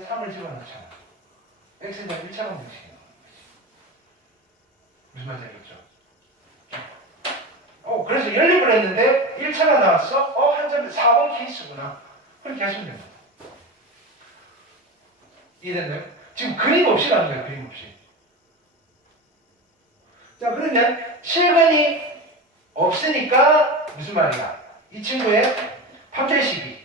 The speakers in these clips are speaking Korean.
3을 집어넣잖아. x는 1차 방정식이야. 무슨 말인지 알겠죠? 그래서 연립을 했는데 1차가 나왔어? 한 점에 4번 케이스구나. 그렇게 하시면 됩니다. 이해됐나요? 지금 그림 없이 가는 거예요, 그림 없이. 자, 그러면 실근이 없으니까 무슨 말이야? 이 친구의 판별식이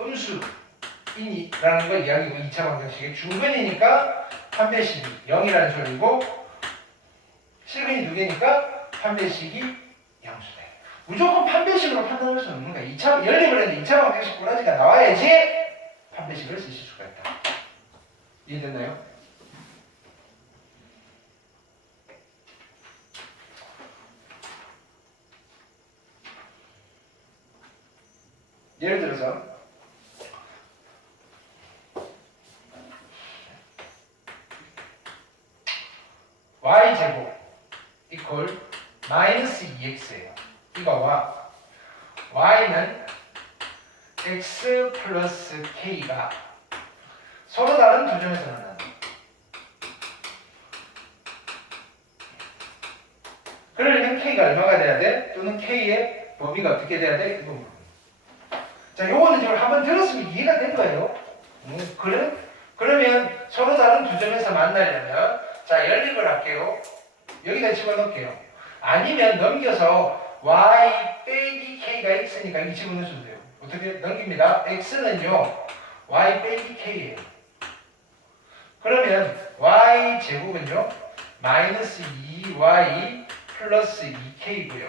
음수인이라는 거 이야기고 2차 방정식의 중근이니까 판별식이 0이라는 소리고 실근이 2개니까 판별식이 양수돼. 무조건 판별식으로 판단할 수 없는 거야. 2차 연립을 했는데 2차 방정식 꼬라지가 나와야지 판별식을 쓰실 수가 있다. 이해됐나요? 예를 들어서 y제곱 이퀄 마이너스 2x예요. 이거와 y는 x 플러스 k가 서로 다른 두 점에서 만난다. 그러려면 k가 얼마가 돼야 돼? 또는 k의 범위가 어떻게 돼야 돼? 이거 물어봅니다. 자, 요거는 지금 한번 들었으면 이해가 된 거예요. 그래? 그러면 서로 다른 두 점에서 만나려면 자, 연립을 할게요. 여기다 집어넣을게요. 아니면 넘겨서 y 빼기 k가 x니까 여기 집어넣으셔도 돼요. 어떻게 넘깁니다. x는요 y 빼기 k예요. 그러면 y 제곱은요 마이너스 2y 플러스 2k고요.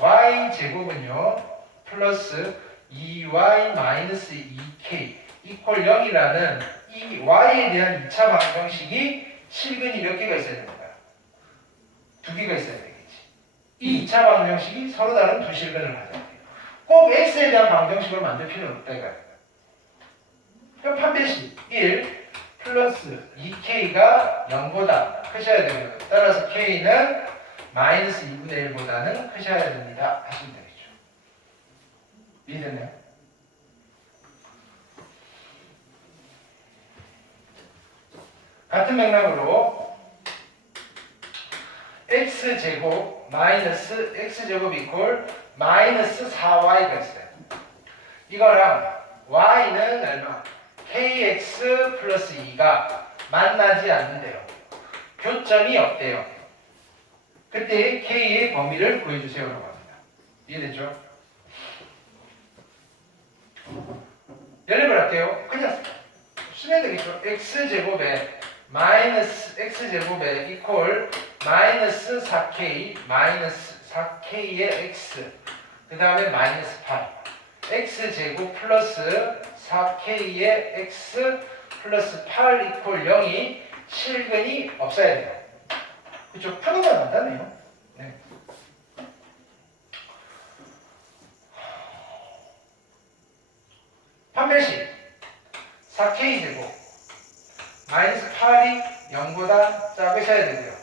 y 제곱은요 플러스 2y 마이너스 2k 이퀄 0이라는 이 y에 대한 2차 방정식이 실근이 몇 개가 있어야 되는 거야? 2개가 있어야 되겠지. 이 2차 방정식이 서로 다른 두 실근을 가져야 돼요. 꼭 x에 대한 방정식을 만들 필요는 없다 이거야. 그럼 판별식 1 플러스 2k가 0보다 크셔야 되고요. 따라서 k는 마이너스 2분의 1보다는 크셔야 됩니다. 하시면 되겠죠. 이해됐나요? 같은 맥락으로 x제곱 마이너스 x제곱 이퀄 마이너스 4y가 있어요. 이거랑 y는 얼마? kx 플러스 2가 만나지 않는데요. 교점이 없대요. 그때 k의 범위를 구해주세요라고 합니다. 이해됐죠? 연립을 할게요. 그냥 쓰면 되겠죠. x제곱에 마이너스 x제곱에 이퀄 마이너스 4k 마이너스 4k의 x 그 다음에 마이너스 8 x제곱 플러스 4k의 x 플러스 8 이퀄 0이 실근이 없어야 돼요. 그쵸? 푸는 건 간단해요. 네. 판별식 4k제곱 마이너스 8이 0보다 작으셔야 되고요.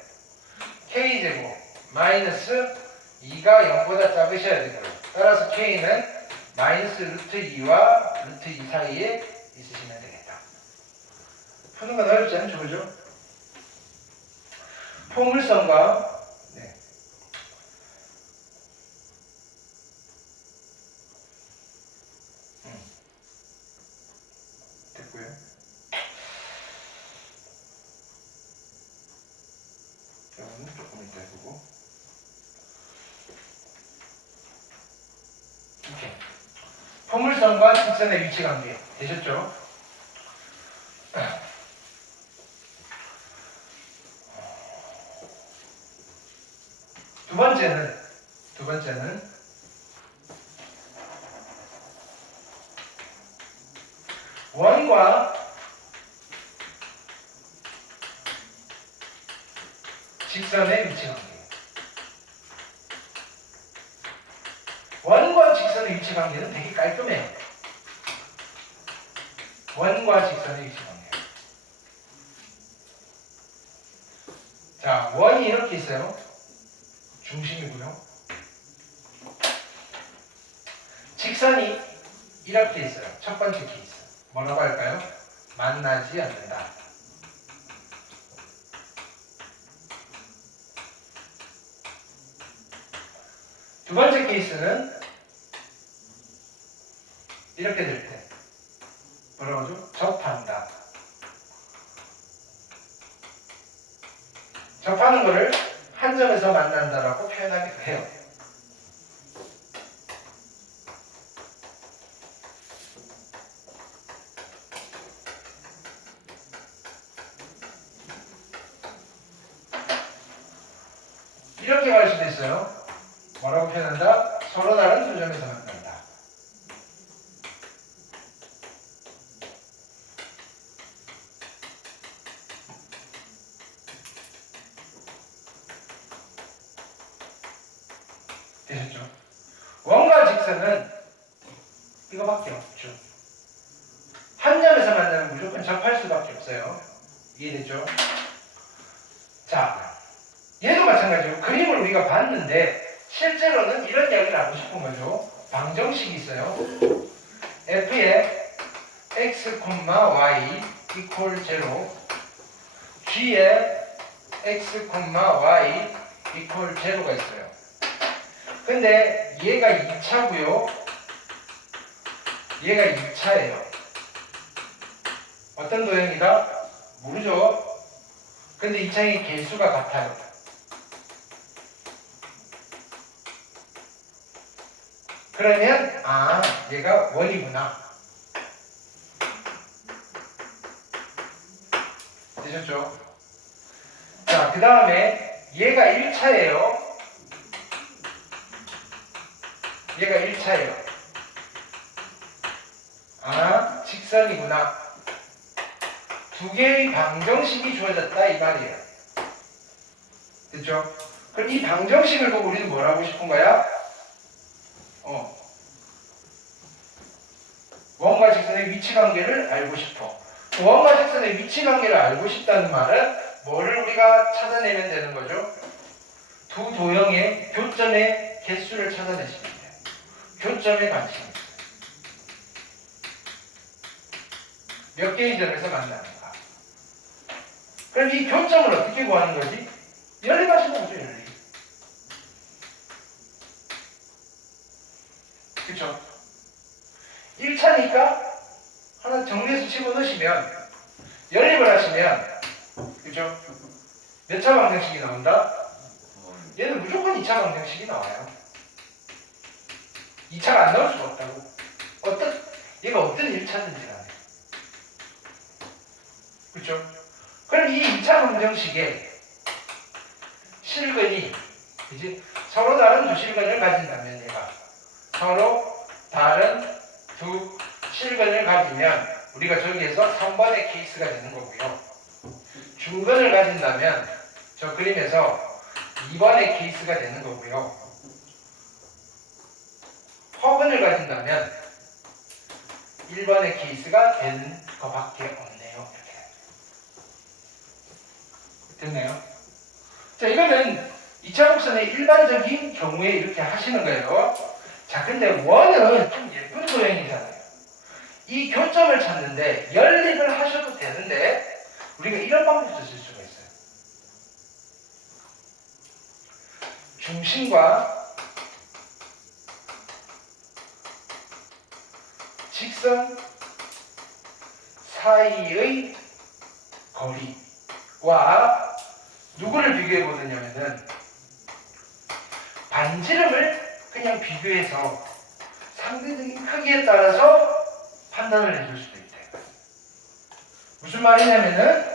k제곱 마이너스 2가 0보다 작으셔야 되고요. 따라서 k는 마이너스 루트 2와 루트 2 사이에 있으시면 되겠다. 푸는 건 어렵지 않죠, 그죠? 포물선과 됐고요. 이거는 조금 이따 해보고. 이렇게 포물선과 직선의 위치 관계 되셨죠? 두 번째는 원과 직선의 위치 관계. 원과 직선의 위치 관계는 되게 깔끔해요. 원과 직선의 위치 관계. 자, 원이 이렇게 있어요. 중심이고요. 직선이 이렇게 있어요. 첫 번째 케이스. 뭐라고 할까요? 만나지 않는다. 두 번째 케이스는 이렇게 될 때 뭐라고 하죠? 접한다. 접하는 거를 한 점에서 만난다라고 표현하기도 해요. 이렇게 말 수도 있어요. 뭐라고 표현한다? 서로 다른 두 점에서 만난다. 되셨죠? 원과 직선은 이거밖에 없죠. 한 점에서 만나면 무조건 접할 수밖에 없어요. 이해됐죠? 자, 얘도 마찬가지로 그림을 우리가 봤는데 실제로는 이런 이야기를 하고 싶은 거죠. 방정식이 있어요. f의 x, y equal 0, g의 x, y equal 0가 있어요. 근데 얘가 2차고요. 얘가 2차예요. 어떤 도형이다? 모르죠. 근데 2차의 개수가 같아요. 그러면 얘가 원이구나. 되셨죠? 자, 그 다음에 얘가 1차예요. 얘가 1차예요. 직선이구나. 두 개의 방정식이 주어졌다 이 말이에요. 됐죠? 그럼 이 방정식을 보고 우리는 뭘 하고 싶은 거야? 원과 직선의 위치 관계를 알고 싶어. 원과 직선의 위치 관계를 알고 싶다는 말은 뭐를 우리가 찾아내면 되는 거죠? 두 도형의 교점의 개수를 찾아내시면 돼요. 교점의 관심이 있어요. 몇 개의 점에서 만나는가? 그럼 이 교점을 어떻게 구하는 거지? 연립하시는 거죠, 연립. 그쵸? 1차니까 하나 정리해서 집어넣으시면 연립을 하시면 그죠? 몇 차 방정식이 나온다? 얘는 무조건 2차 방정식이 나와요. 2차가 안 나올 수가 없다고. 얘가 어떤 1차든지 간에. 그렇죠? 그럼 이 2차 방정식에 실근이 이제 서로 다른 두 실근을 가진다면 얘가 서로 다른 두 실근을 가지면 우리가 저기에서 3번의 케이스가 되는 거고요. 중근을 가진다면 저 그림에서 2번의 케이스가 되는 거고요. 허근을 가진다면 1번의 케이스가 되는 것밖에 없네요. 이렇게 됐나요? 자, 이거는 2차 곡선의 일반적인 경우에 이렇게 하시는 거예요. 자, 근데 원은 좀 예쁜 도형이잖아요. 이 교점을 찾는데 연립을 하셔도 되는데 우리가 이런 방법도 쓸 수가 있어요. 중심과 직선 사이의 거리와 누구를 비교해 보느냐면은 반지름을 그냥 비교해서 상대적인 크기에 따라서 판단을 해줄 수도 있대요. 무슨 말이냐면은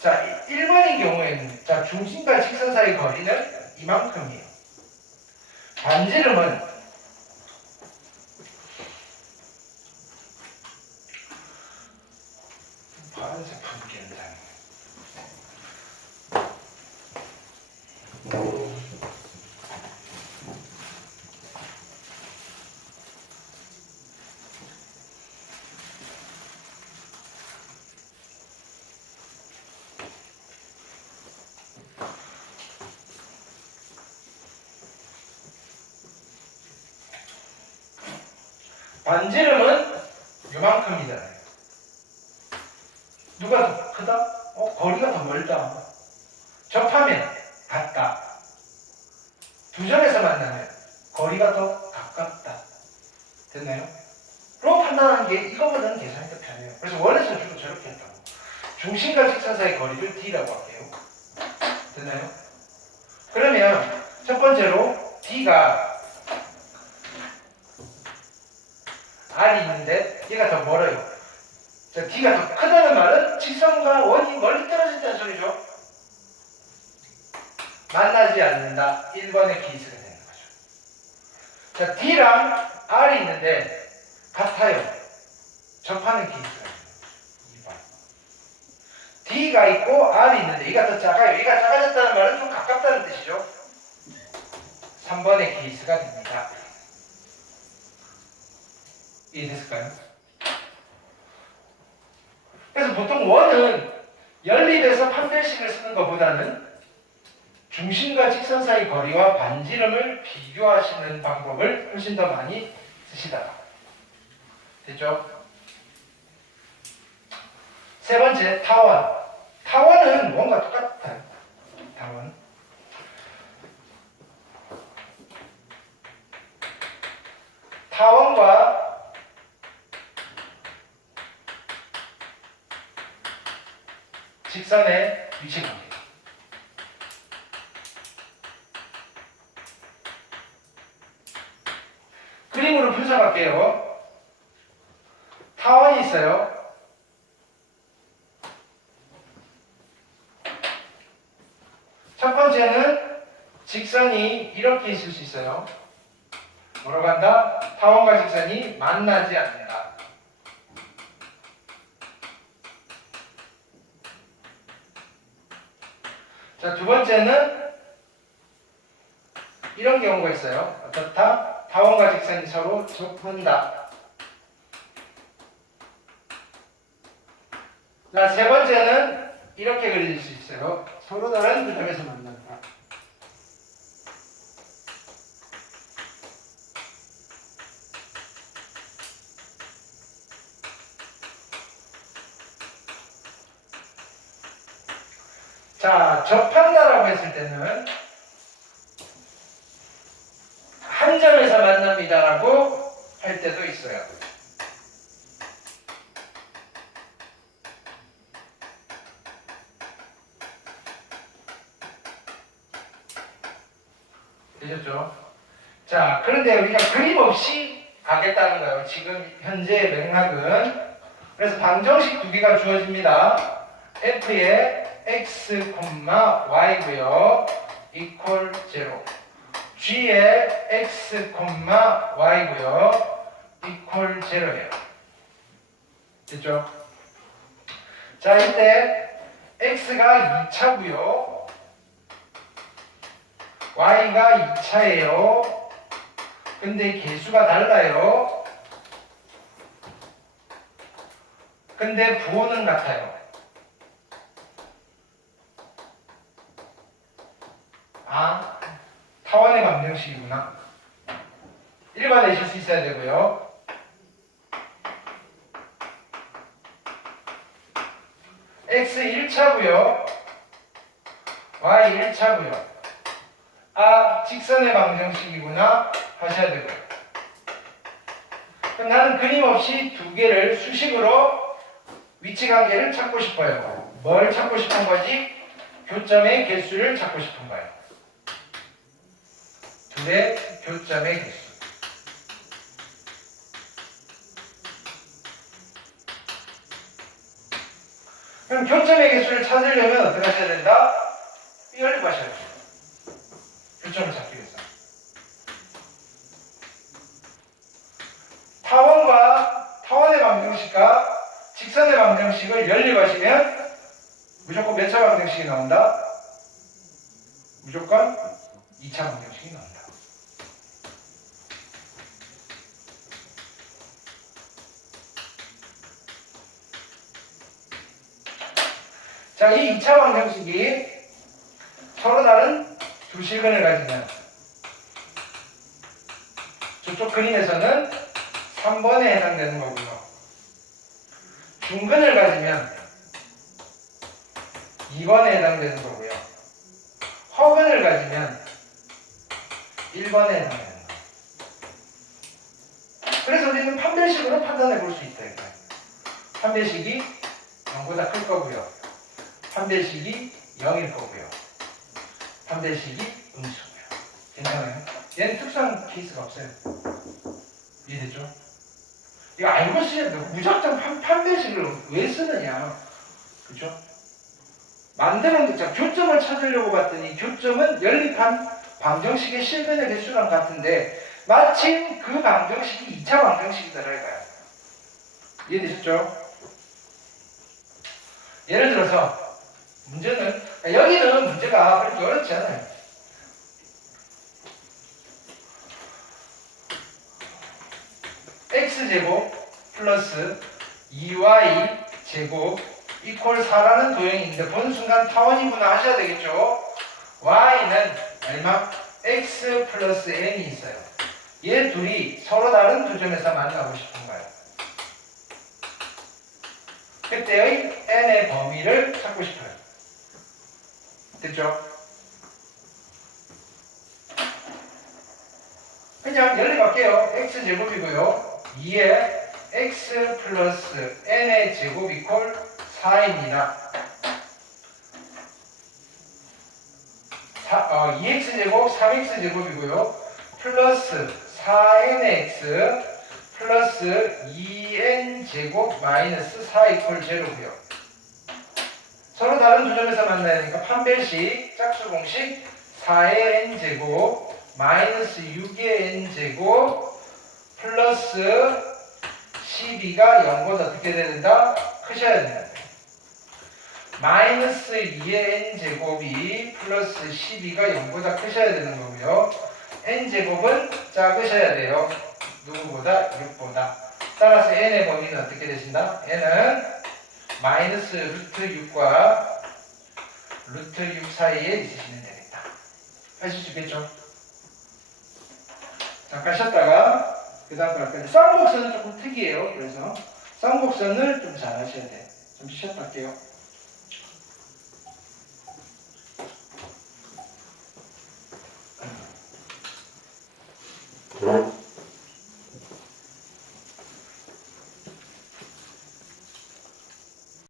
자, 1번의 경우에는 자, 중심과 직선 사이 거리는 이만큼이에요. 반지름은 파란색 분기는 다행이에요. 반지름은 요만큼이잖아요. 누가 더 크다? 거리가 더 멀다. 접하면 같다. 두 점에서 만나면 거리가 더 가깝다. 됐나요? 로 판단하는 게 이거보다는 계산이 더 편해요. 그래서 원에서 주로 저렇게 했다고. 중심과 직선 사이 거리를 D라고 할게요. 됐나요? 그러면 첫 번째로 D가 R이 있는데 얘가 더 멀어요. 자, D가 더 크다는 말은 직선과 원이 멀리 떨어졌다는 소리죠. 만나지 않는다. 1번의 케이스가 되는 거죠. 자, D랑 R이 있는데 같아요. 접하는 케이스가 되는 거죠. 2번. D가 있고 R이 있는데 얘가 더 작아요. 얘가 작아졌다는 말은 좀 가깝다는 뜻이죠. 3번의 케이스가 됩니다. 이해됐을까요? 그래서 보통 원은 연립에서 판별식을 쓰는 것보다는 중심과 직선 사이 거리와 반지름을 비교하시는 방법을 훨씬 더 많이 쓰시다. 됐죠? 세 번째, 타원. 타원은 뭔가 똑같아요. 타원. 타원과 직선의 위치 관계. 그림으로 분석할게요. 타원이 있어요. 첫 번째는 직선이 이렇게 있을 수 있어요. 뭐라고 한다? 타원과 직선이 만나지 않는다. 자, 두 번째는 이런 경우가 있어요. 어떻다? 타원과 직선이 서로 접한다. 자, 세 번째는 이렇게 그릴 수 있어요. 서로 다른 그 점에서 만난다. 자, 접한다라고 했을 때는 한 점에서 만납니다라고 할 때도 있어요. 되셨죠? 자, 그런데 우리가 그림 없이 가겠다는 거예요. 지금 현재 맥락은. 그래서 방정식 두 개가 주어집니다. f의 x, y고요. equal 0. g의 x, y고요. equal 0예요. 됐죠? 자, 이때 x가 2차고요. y가 2차예요. 근데 개수가 달라요. 근데 부호는 같아요. 아, 타원의 방정식이구나. 1번 내실 수 있어야 되고요. x 1차고요. y 1차고요. 아, 직선의 방정식이구나 하셔야 되고요. 그럼 나는 그림 없이 두 개를 수식으로 위치 관계를 찾고 싶어요. 뭘 찾고 싶은 거지? 교점의 개수를 찾고 싶은 거예요. 둘의 교점의 개수. 그럼 교점의 개수를 찾으려면 어떻게 하셔야 된다? 연립 하셔야 돼요. 교점을 찾기 위해서. 타원의 방정식과 직선의 방정식을 연립하시면 무조건 몇 차 방정식이 나온다? 무조건 2차 방정식이 나온다. 자, 이 2차 방정식이 서로 다른 두 실근을 가지면 저쪽 그림에서는 3번에 해당되는 거고요. 중근을 가지면 2번에 해당되는 거고요. 허근을 가지면 1번에 해당되는 거예요. 그래서 우리는 판별식으로 판단해 볼 수 있다. 판별식이 0보다 클 거고요. 판별식이 0일 거고요. 판별식이 음수고요. 괜찮아요? 얘는 특수한 케이스가 없어요. 이해됐죠? 이거 알고 쓰셔야 돼요. 무작정 판별식을 왜 쓰느냐. 그죠? 만드는 자, 교점을 찾으려고 봤더니 교점은 연립한 방정식의 실근의 개수랑 같은데 마침 그 방정식이 2차 방정식이더라 이거야. 이해되셨죠? 예를 들어서 문제는 여기는 문제가 그렇게 어렵지 않아요. x제곱 플러스 2y제곱 이퀄 4라는 도형이 있는데 보는 순간 타원이구나 하셔야 되겠죠. y는 얼마? x 플러스 n이 있어요. 얘 둘이 서로 다른 두 점에서 만나고 싶은 거예요. 그때의 n의 범위를 찾고 싶어요. 됐죠? 그냥 연립할게요. x제곱이고요. 2에 x 플러스 n의 제곱 이퀄 4입니다. 2x제곱 3x제곱이고요. 플러스 4nx 플러스 2n제곱 마이너스 4 이퀄 0고요. 서로 다른 두 점에서 만나야 되니까 판별식 짝수 공식 4의 n제곱 마이너스 6의 n제곱 플러스 12가 0보다 어떻게 된다? 크셔야 된다. 마이너스 2의 n제곱이 플러스 12가 0보다 크셔야 되는 거고요. n제곱은 작으셔야 돼요. 누구보다? 6보다. 따라서 n의 범위는 어떻게 되신다? n은 마이너스 루트 6과 루트 6 사이에 있으시면 되겠다. 하실 수 있겠죠? 잠깐 쉬었다가 그 다음 걸 할까요? 쌍곡선은 조금 특이해요. 그래서 쌍곡선을 좀 잘 하셔야 돼요. 좀 쉬었다 할게요. 네.